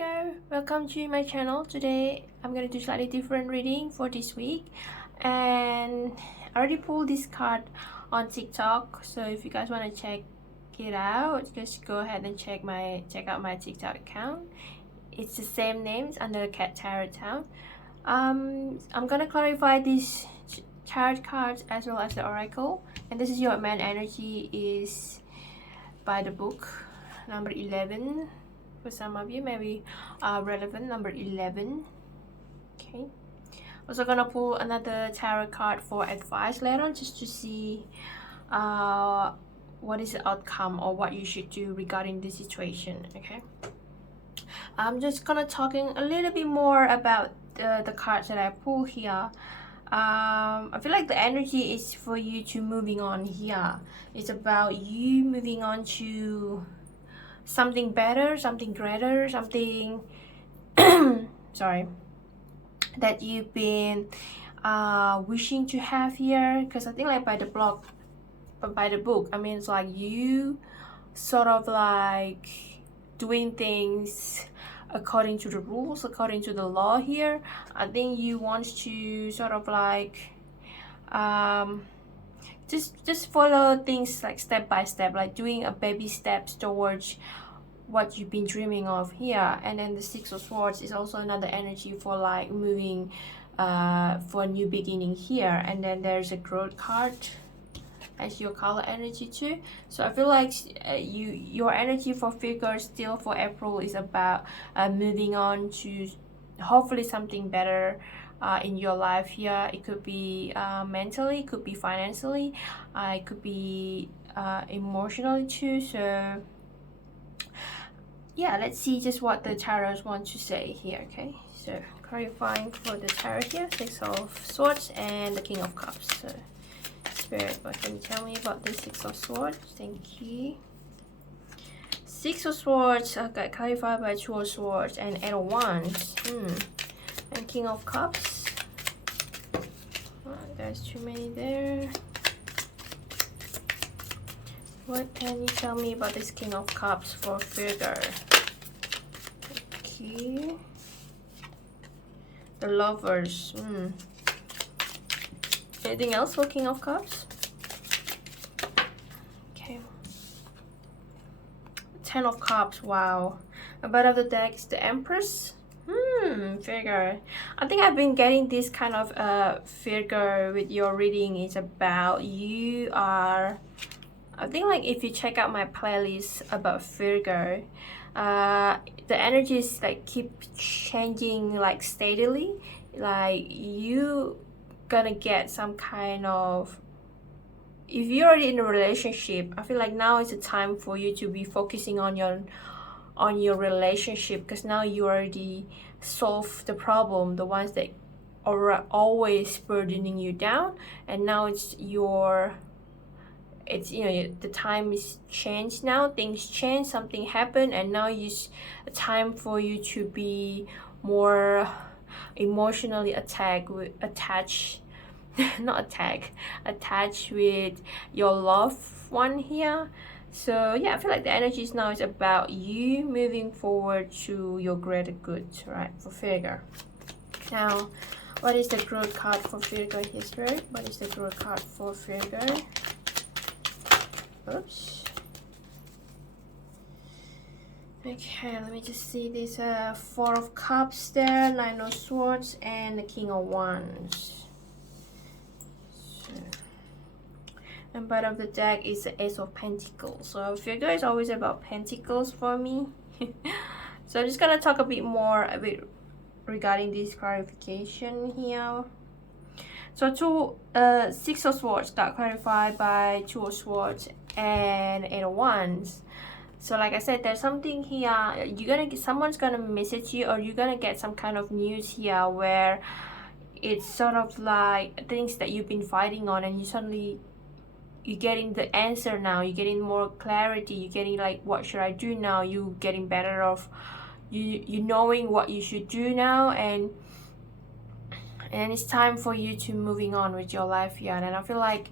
Virgo, welcome to my channel. Today I'm gonna do slightly different reading for this week, and I already pulled this card on TikTok, so if you guys want to check it out, just go ahead and check out my TikTok account. It's the same name, it's under Cat Tarot Town. I'm gonna clarify these tarot cards as well as the oracle, and this is your man energy is by the book number 11. For some of you, maybe relevant number 11. Okay. Also gonna pull another tarot card for advice later, just to see what is the outcome or what you should do regarding this situation. Okay. I'm just gonna talking a little bit more about the cards that I pull here. I feel like the energy is for you to moving on here. It's about you moving on to something better, something greater, something sorry, that you've been wishing to have here. Because I think like by the book, I mean, it's like you sort of like doing things according to the rules, according to the law here. I think you want to sort of like just follow things like step by step, like doing a baby steps towards what you've been dreaming of here. And then the Six of Swords is also another energy for like moving for a new beginning here. And then there's a growth card as your color energy too. So I feel like your energy for Virgo still for April is about moving on to hopefully something better in your life here. It could be mentally, it could be financially, it could be emotionally too. So yeah, let's see just what the tarots want to say here. Okay, so clarifying for the tarot here, Six of Swords and the King of Cups. So Spirit, what can you tell me about the Six of Swords? Thank you. Six of Swords got clarified by Two of Swords and Eight of Wands. And King of Cups. There's too many there. What can you tell me about this King of Cups for Virgo? Okay. The Lovers. Anything else for King of Cups? Okay. Ten of Cups. Wow. The bottom of the deck is the Empress. Virgo. I think I've been getting this kind of Virgo with your reading. It's about you are, I think like if you check out my playlist about Virgo, the energies like keep changing like steadily. Like you gonna get some kind of, if you're already in a relationship, I feel like now is the time for you to be focusing on your relationship, because now you already solved the problem, the ones that are always burdening you down, and now it's you know, the time is changed now, things change, something happened, and now it's a time for you to be more emotionally attached with your loved one here. So yeah, I feel like the energies now is about you moving forward to your greater good, right, for Virgo. Now, what is the growth card for Virgo here, Spirit? What is the growth card for Virgo? Oops. Okay, let me just see this Four of Cups there, Nine of Swords, and the King of Wands. And bottom of the deck is the Ace of Pentacles. So Virgo is always about Pentacles for me. So I'm just gonna talk a bit regarding this clarification here. So Six of Swords got clarified by Two of Swords and Eight of Wands. So like I said, there's something here, someone's gonna message you, or you're gonna get some kind of news here where it's sort of like things that you've been fighting on, and you're getting the answer now, you're getting more clarity, you're getting like, what should I do now? You getting better off, you knowing what you should do now, and it's time for you to moving on with your life here. And I feel like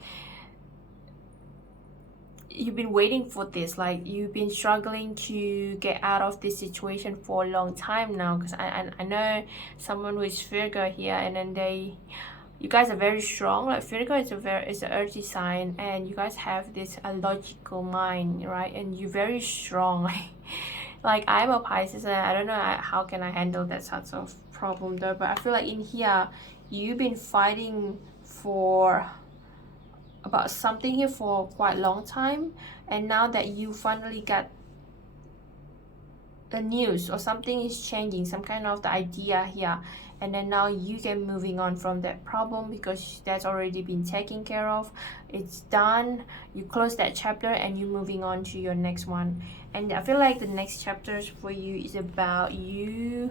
you've been waiting for this, like you've been struggling to get out of this situation for a long time now, because I know someone who is Virgo here, and then you guys are very strong. Like Virgo is an earthy sign, and you guys have this a logical mind, right? And you're very strong. Like I'm a Pisces, and I don't know how can I handle that sort of problem though, but I feel like in here you've been fighting for about something here for quite a long time, and now that you finally got the news or something is changing, some kind of the idea here, and then now you can moving on from that problem because that's already been taken care of. It's done. You close that chapter and you're moving on to your next one. And I feel like the next chapters for you is about you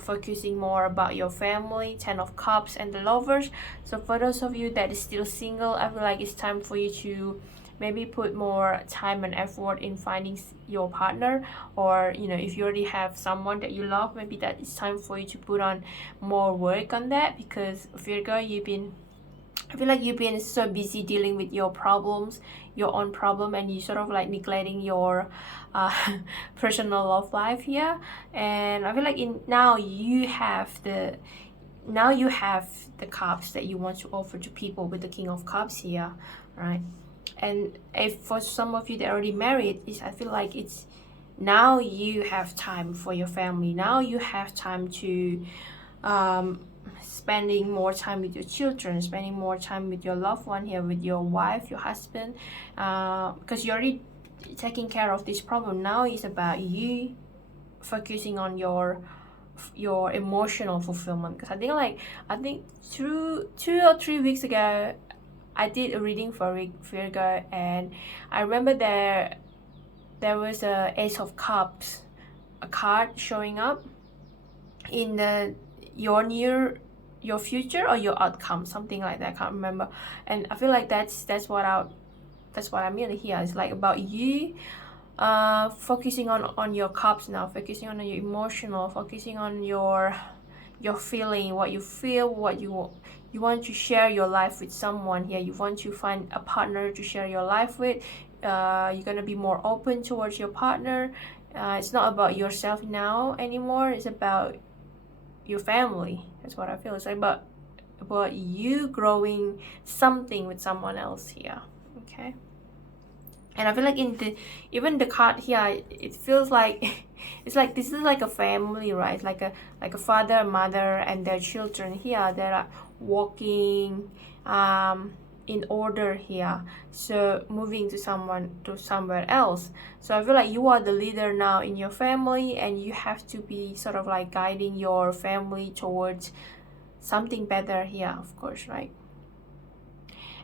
focusing more about your family, 10 of Cups and the Lovers. So for those of you that is still single, I feel like it's time for you to maybe put more time and effort in finding your partner, or you know, if you already have someone that you love, maybe that it's time for you to put on more work on that, because Virgo, I feel like you've been so busy dealing with your problems, your own problem, and you sort of like neglecting your personal love life here. And I feel like now you have the cups that you want to offer to people with the King of Cups here, right? And if for some of you that are already married, I feel like it's now you have time for your family. Now you have time to spending more time with your children, spending more time with your loved one here, with your wife, your husband, because you're already taking care of this problem. Now it's about you focusing on your emotional fulfillment. Because I think through 2 or 3 weeks ago, I did a reading for Virgo, and I remember there was a Ace of Cups, a card showing up in your future or your outcome, something like that. I can't remember. And I feel like that's what I mean here. It's like about you focusing on your cups now, focusing on your emotional, focusing on your feeling, what you feel, what you want to share your life with someone here. You want to find a partner to share your life with. You're gonna be more open towards your partner. It's not about yourself now anymore. It's about your family. That's what I feel. It's like about you growing something with someone else here. Okay. And I feel like even the card here, it feels like it's like this is like a family, right? Like a father, mother, and their children here that are walking in order here. So moving to somewhere else. So I feel like you are the leader now in your family, and you have to be sort of like guiding your family towards something better here, of course, right?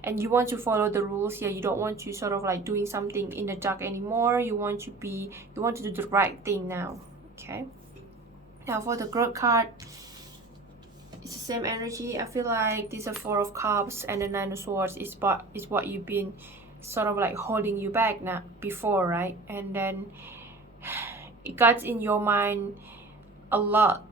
And you want to follow the rules here. You don't want to sort of like doing something in the dark anymore. You want to do the right thing now. Okay. Now for the growth card, it's the same energy. I feel like this is 4 of Cups and the 9 of Swords is what you've been sort of like holding you back now before, right? And then it got in your mind a lot,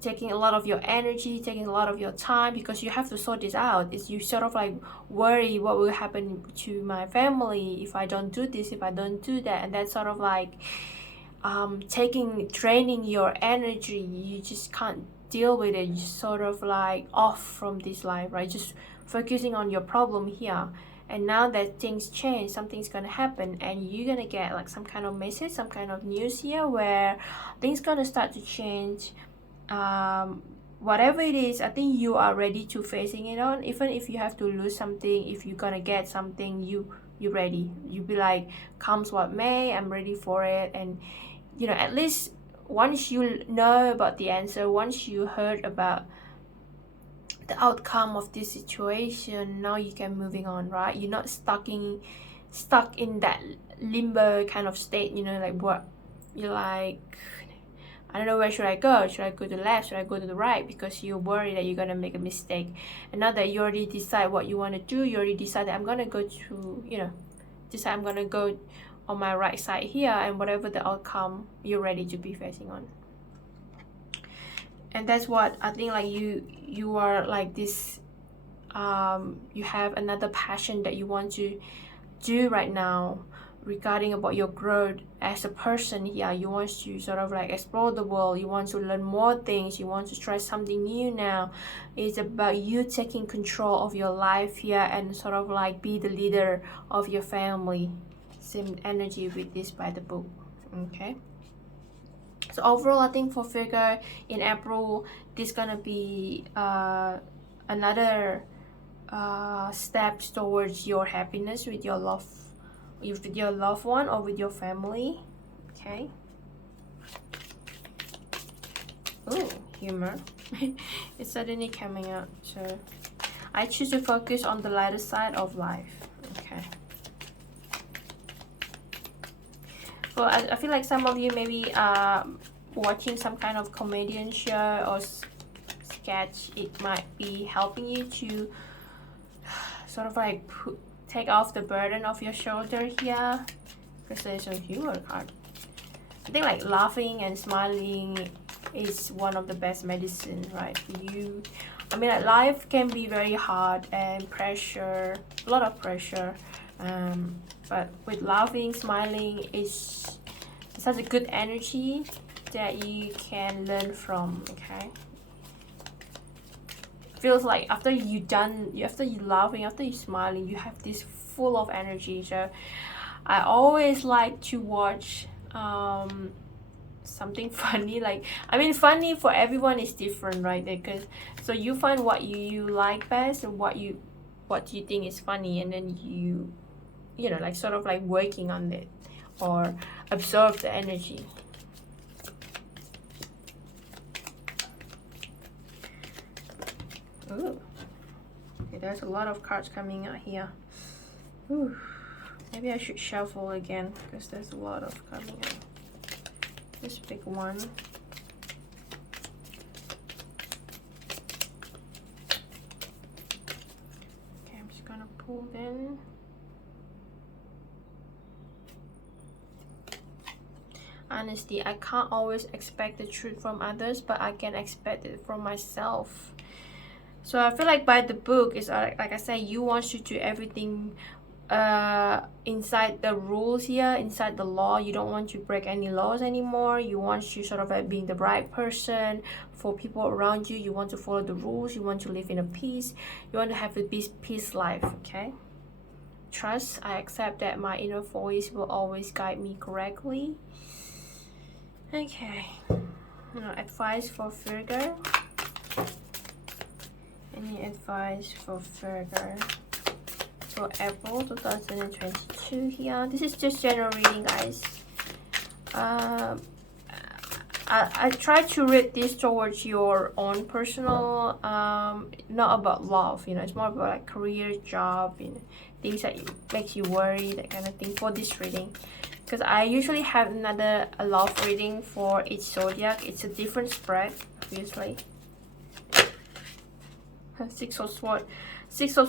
taking a lot of your energy, taking a lot of your time, because you have to sort this out. Is you sort of like worry what will happen to my family if I don't do this, if I don't do that, and that's sort of like draining your energy. You just can't deal with it. You're sort of like off from this life, right? Just focusing on your problem here. And now that things change, something's gonna happen, and you're gonna get like some kind of message, some kind of news here where things gonna start to change. Whatever it is, I think you are ready to facing it on. Even if you have to lose something, if you're gonna get something, you're ready. You be like, comes what may, I'm ready for it. And you know, at least once you know about the answer, once you heard about the outcome of this situation, now you can moving on, right? You're not stuck in that limbo kind of state, you know, like what you're like, I don't know, where should I go? Should I go to the left? Should I go to the right? Because you're worried that you're gonna make a mistake. And now that you already decide what you want to do, you already decided I'm gonna go to, you know, decide I'm gonna go on my right side here, and whatever the outcome, you're ready to be facing on. And that's what I think, like you are like this, you have another passion that you want to do right now, regarding about your growth as a person here. You want to sort of like explore the world, you want to learn more things, you want to try something new now. It's about you taking control of your life here and sort of like be the leader of your family. Same energy with this by the book. Okay, so overall I think for Virgo in April, this gonna be another steps towards your happiness with your loved one or with your family. Okay. Oh, humor. It's suddenly coming out. So I choose to focus on the lighter side of life. Okay. Well, I feel like some of you maybe watching some kind of comedian show or sketch. It might be helping you to sort of like take off the burden of your shoulder here, because there's a humor card. I think like laughing and smiling is one of the best medicine, right, for you. I mean, like, life can be very hard and pressure, a lot of pressure, but with laughing, smiling is such a good energy that you can learn from. Okay, feels like after you laughing, after you smiling, you have this full of energy. So I always like to watch something funny. Like, I mean, funny for everyone is different, right? Because so you find what you like best and what you think is funny, and then you know, like sort of like working on it or absorb the energy. Ooh. Okay, there's a lot of cards coming out here. Ooh. Maybe I should shuffle again because there's a lot of coming out. Just pick one. Okay, I'm just gonna pull in. Honesty. I can't always expect the truth from others, but I can expect it from myself. So I feel like by the book is like I said, you want to do everything inside the rules here, inside the law. You don't want to break any laws anymore. You want to sort of like being the right person for people around you. You want to follow the rules. You want to live in a peace. You want to have a peace life. Okay, trust. I accept that my inner voice will always guide me correctly. Okay, now advice for Virgo. Any advice for Virgo for April 2022 here? This is just general reading, guys. I try to read this towards your own personal, not about love, you know. It's more about like career, job, you know, things that makes you worry, that kind of thing for this reading. Because I usually have another love reading for each zodiac. It's a different spread, obviously. Six of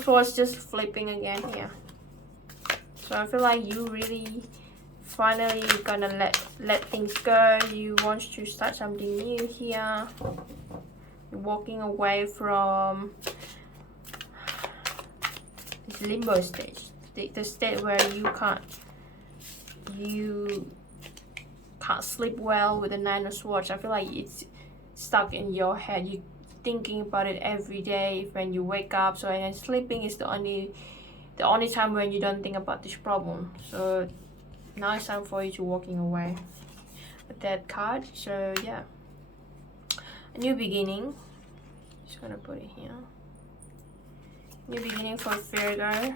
Swords just flipping again here. So I feel like you really finally gonna let things go. You want to start something new here. You're walking away from this limbo stage, the state where you can't sleep well with the Nine of Swords. I feel like it's stuck in your head. You thinking about it every day when you wake up. So, and sleeping is the only time when you don't think about this problem. So now it's time for you to walking away with that card. So yeah, a new beginning. Just gonna put it here. New beginning for Virgo.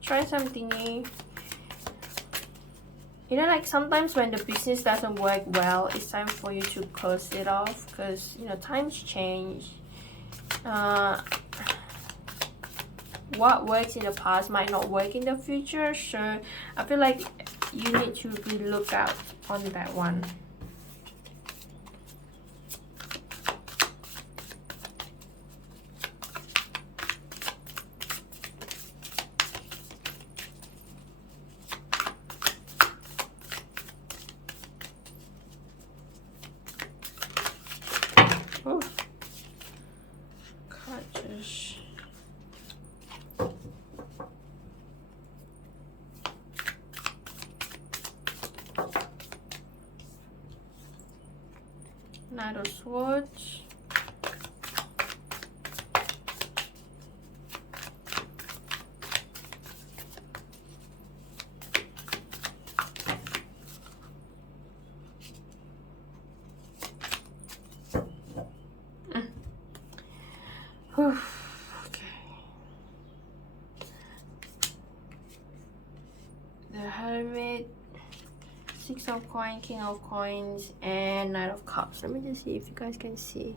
Try something new. You know, like sometimes when the business doesn't work well, it's time for you to close it off, because you know times change. What works in the past might not work in the future, so I feel like you need to really look out on that one. Oh, gorgeous. Knight of Swords. Okay. The Hermit, Six of Coins, King of Coins, and Knight of Cups. Let me just see if you guys can see.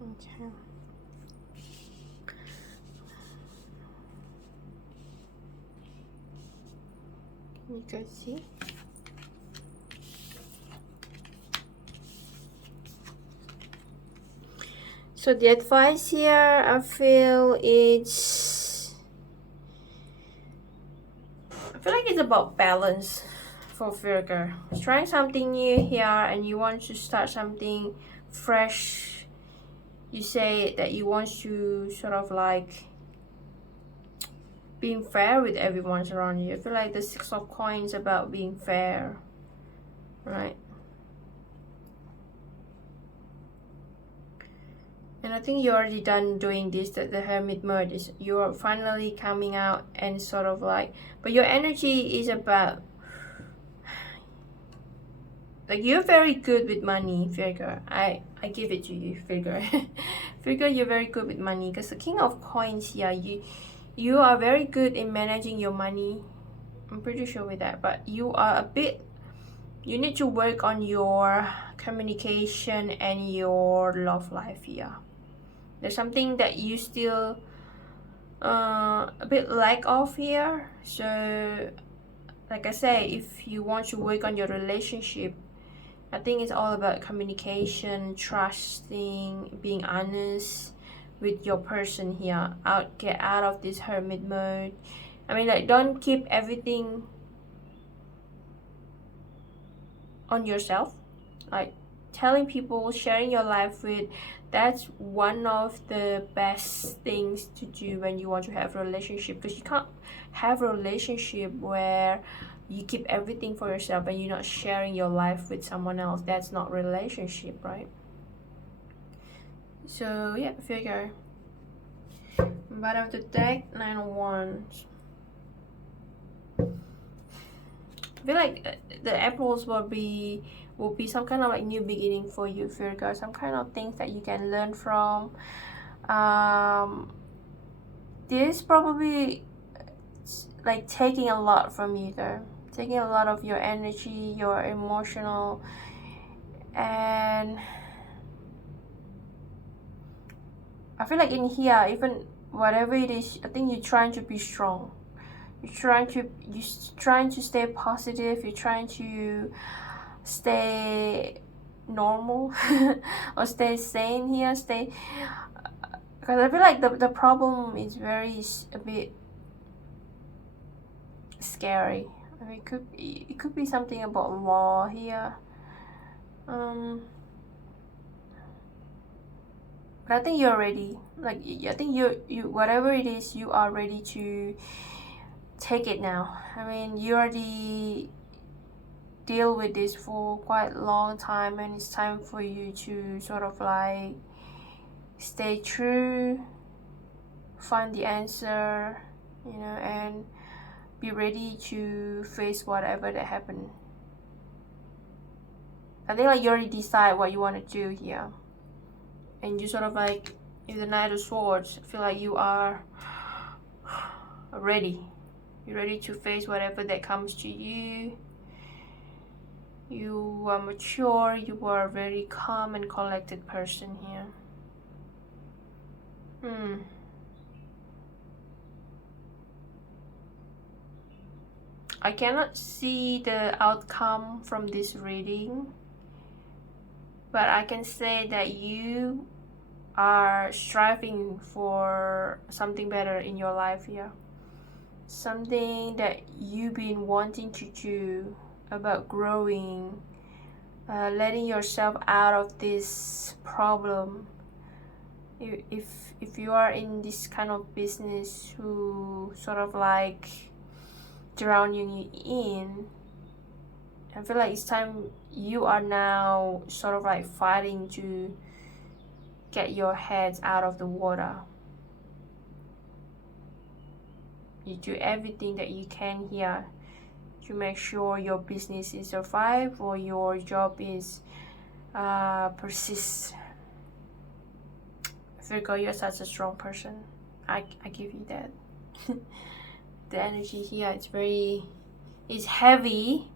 Okay. Can you guys see? So the advice here, I feel like it's about balance for Virgo. Trying something new here and you want to start something fresh. You say that you want to sort of like being fair with everyone around you. I feel like the Six of Coins about being fair, right? And I think you're already done doing this, that the Hermit mode is you're finally coming out and sort of like, but your energy is about, like, you're very good with money, Virgo. I give it to you, Virgo. Virgo, you're very good with money because the King of Coins here, you are very good in managing your money. I'm pretty sure with that, but you are a bit, you need to work on your communication and your love life here. There's something that you still a bit lack of here. So like I say, if you want to work on your relationship, I think it's all about communication, trusting, being honest with your person here. Get out of this hermit mode. I mean, like, don't keep everything on yourself. Like, telling people, sharing your life with, that's one of the best things to do when you want to have a relationship, because you can't have a relationship where you keep everything for yourself and you're not sharing your life with someone else. That's not relationship, right? So yeah, Virgo. Bottom of the deck, 9 of Wands. I feel like the apples will be some kind of like new beginning for you, Virgo. Some kind of things that you can learn from. This probably like taking a lot from you though, taking a lot of your energy, your emotional, and I feel like in here, even whatever it is, I think you're trying to be strong. You're trying to stay positive. You're trying to stay normal or stay sane here. Because I feel like the problem is a bit scary. I mean, it could be something about law here. But I think you're ready. Like, I think you whatever it is, you are ready to take it now. I mean, you already deal with this for quite a long time, and it's time for you to sort of like stay true, find the answer, you know, and be ready to face whatever that happened. I think like you already decide what you want to do here, and you sort of like, in the Knight of Swords, I feel like you are ready. You're ready to face whatever that comes to you. You are mature. You are a very calm and collected person here. I cannot see the outcome from this reading, but I can say that you are striving for something better in your life here. Something that you've been wanting to do, about growing, letting yourself out of this problem. If you are in this kind of business who sort of like drowning you in, I feel like it's time you are now sort of like fighting to get your heads out of the water. You do everything that you can here to make sure your business is survive or your job is persist. Virgo, you're such a strong person. I give you that. The energy here is heavy,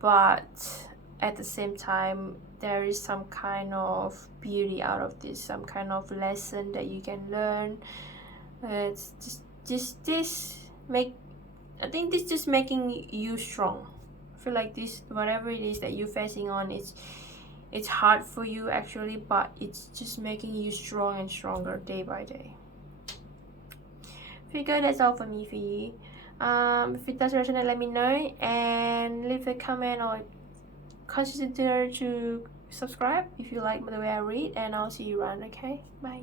but at the same time there is some kind of beauty out of this, some kind of lesson that you can learn. It's this make I think this just making you strong. I feel like this, whatever it is that you're facing on, it's hard for you actually, but it's just making you strong and stronger day by day. Figure that's all for me for you. If it does resonate, let me know and leave a comment or consider to subscribe if you like the way I read, and I'll see you around. Okay, bye.